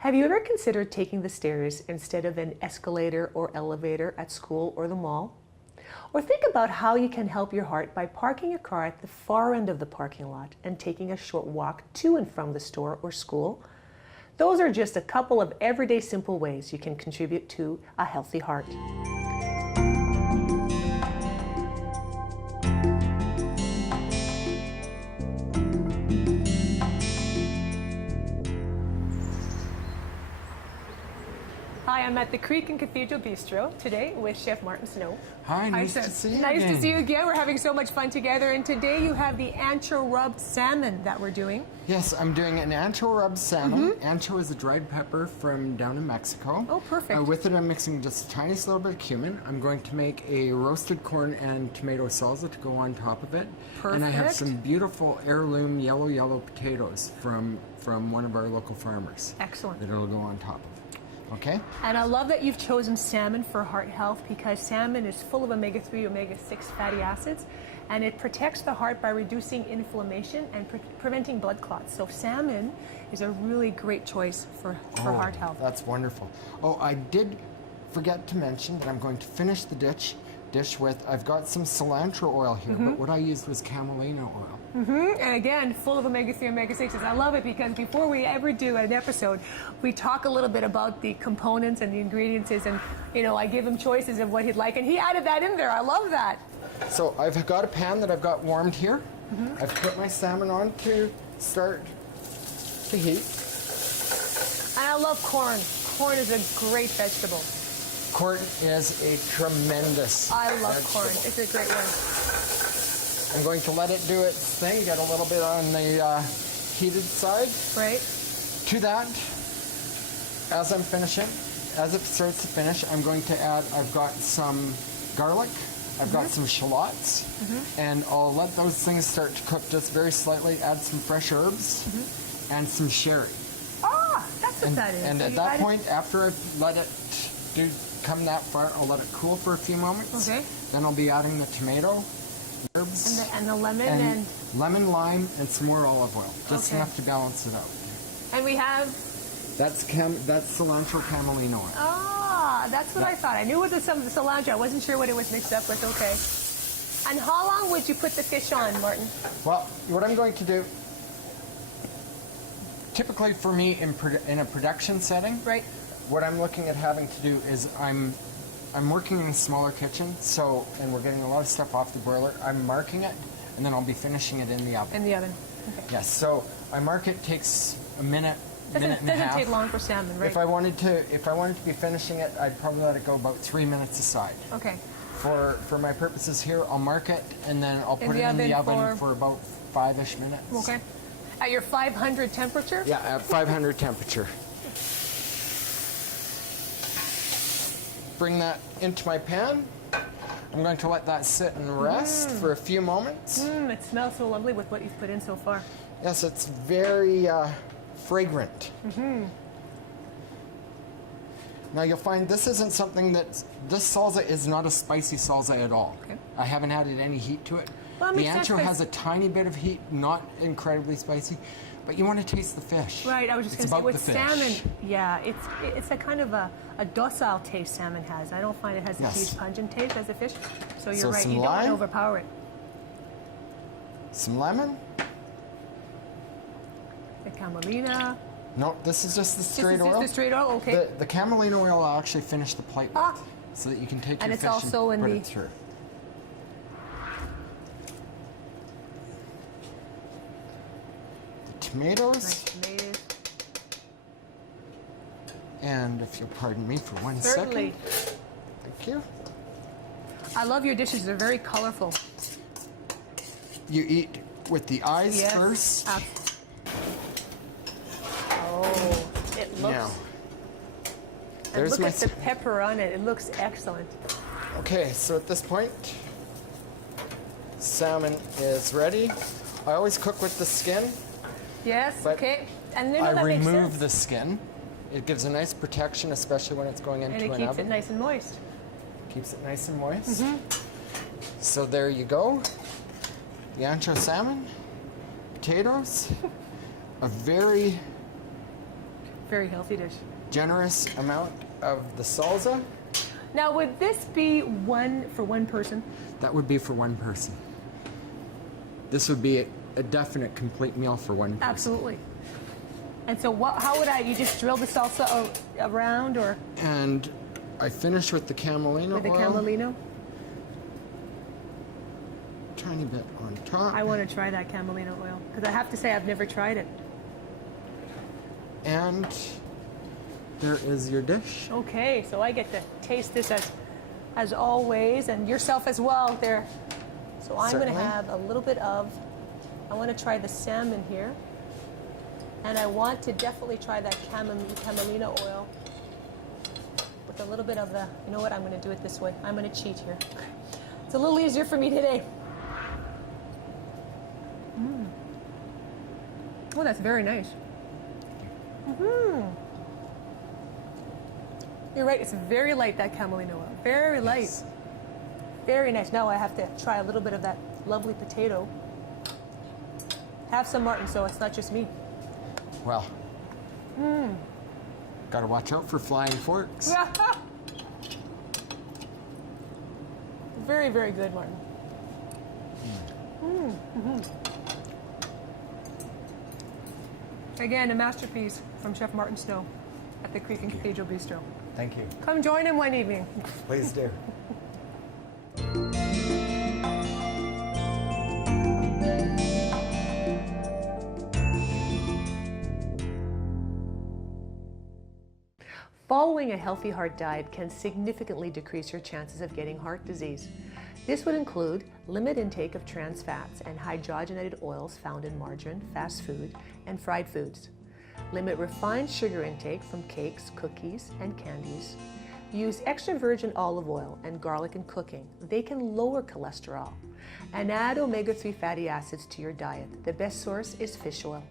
Have you ever considered taking the stairs instead of an escalator or elevator at school or the mall? Or think about how you can help your heart by parking your car at the far end of the parking lot and taking a short walk to and from the store or school. Those are just a couple of everyday simple ways you can contribute to a healthy heart. Hi, I'm at the Creek and Cathedral Bistro today with Chef Martin Snow. Hi, nice to see you Nice again. to see you again. We're having so much fun together, and today you have the ancho rubbed salmon that we're doing. Yes, I'm doing an ancho rubbed salmon. Ancho is a dried pepper from down in Mexico. Oh, perfect. With it, I'm mixing just the tiniest little bit of cumin. I'm going to make a roasted corn and tomato salsa to go on top of it. Perfect. And I have some beautiful heirloom yellow potatoes from one of our local farmers. Excellent. That'll go on top of it. Okay? And I love that you've chosen salmon for heart health because salmon is full of omega-3, omega-6 fatty acids, and it protects the heart by reducing inflammation and preventing blood clots. So salmon is a really great choice for heart health. That's wonderful. Oh, I did forget to mention that I'm going to finish the dish with, I've got some cilantro oil here, but what I used was camelina oil. And again, full of omega-3, omega-6s. I love it because before we ever do an episode, we talk a little bit about the components and the ingredients, and I give him choices of what he'd like, and he added that in there. I love that. So I've got a pan that I've got warmed here. I've put my salmon on to start to heat. And I love corn. Corn is a great vegetable. Corn is a tremendous I love vegetable. corn. It's a great one. I'm going to let it do its thing, get a little bit on the heated side. Right. To that, as I'm finishing, as it starts to finish, I'm going to add, I've got some garlic, I've got some shallots, and I'll let those things start to cook just very slightly, add some fresh herbs, and some sherry. Ah, that's what that is. And So at you that added- point, after I've let it come that far, I'll let it cool for a few moments. Okay. Then I'll be adding the tomato, herbs, And the lemon and lemon, lime, and some more olive oil, just Okay. enough to balance it out. we have That's cilantro camelina oil. that's what I thought. I knew it was some of the cilantro. I wasn't sure what it was mixed up with. Okay. And how long would you put the fish on, Martin? Well, what I'm going to do, typically for me in a production setting, Right. what I'm looking at having to do is I'm working in a smaller kitchen, and we're getting a lot of stuff off the boiler. I'm marking it, and then I'll be finishing it in the oven. In the oven. Okay. Yes, so I mark it takes a minute and a half. Doesn't take long for salmon, right? If I wanted to be finishing it, I'd probably let it go about 3 minutes aside. Okay. For my purposes here, I'll mark it, and then I'll put it in the oven for about 5-ish minutes. Okay. At your 500 temperature? Yeah, at 500 temperature. Bring that into my pan. I'm going to let that sit and rest for a few moments. It smells so lovely with what you've put in so far. Yes, it's very fragrant. Now you'll find this isn't something this salsa is not a spicy salsa at all. Okay. I haven't added any heat to it. Well, it The makes sense ancho 'cause- has a tiny bit of heat, not incredibly spicy, but you want to taste the fish. Right, I was just going It's to say about with the fish. salmon, yeah, it's a kind of a docile taste salmon has. I don't find it has a Yes. huge pungent taste as a fish. So you're So right, some you don't want lime? to overpower it. Some lemon. The camelina. No, this is just the straight This is oil. just the straight oil, okay. The camelina oil will actually finish the plate with, so that you can take And your it's fish also and in put the- it through. The tomatoes, Nice tomatoes. and if you'll pardon me for one Certainly. second. Thank you. I love your dishes. They're very colorful. You eat with the eyes Yes. first. Oh, it looks. Now, And there's look my at the pepper on it. It looks excellent. Okay, so at this point, salmon is ready. I always cook with the skin. Yes. But okay. And then I that makes remove sense. the skin. It gives a nice protection, especially when it's going into And it an keeps oven. it nice and moist. Keeps it nice and moist. So there you go. The ancho salmon, potatoes, a very Very healthy dish. Generous amount of the salsa. Now, would this be one for one person? That would be for one person. This would be a definite complete meal for one person. Absolutely. And so how would you just drill the salsa around or? And I finish with the camelina With the oil. camelino? Tiny bit on top. I want to try that camelino oil because I have to say I've never tried it. And there is your dish. Okay, so I get to taste this as always, and yourself as well there. So I'm going to Certainly. have a little bit of, I want to try the salmon here. And I want to definitely try that camelina oil with a little bit of the, you know what, I'm going to do it this way. I'm going to cheat here. It's a little easier for me today. Oh, that's very nice. You're right, it's very light, that camelina oil. Very light. Yes. Very nice. Now I have to try a little bit of that lovely potato. Have some, Martin, so it's not just me. Well, gotta watch out for flying forks. Very, very good, Martin. Again, a masterpiece from Chef Martin Snow at the Creek and Cathedral Bistro. Thank you. Come join him one evening. Please do. Following a healthy heart diet can significantly decrease your chances of getting heart disease. This would include limit intake of trans fats and hydrogenated oils found in margarine, fast food, and fried foods. Limit refined sugar intake from cakes, cookies, and candies. Use extra virgin olive oil and garlic in cooking. They can lower cholesterol. And add omega-3 fatty acids to your diet. The best source is fish oil.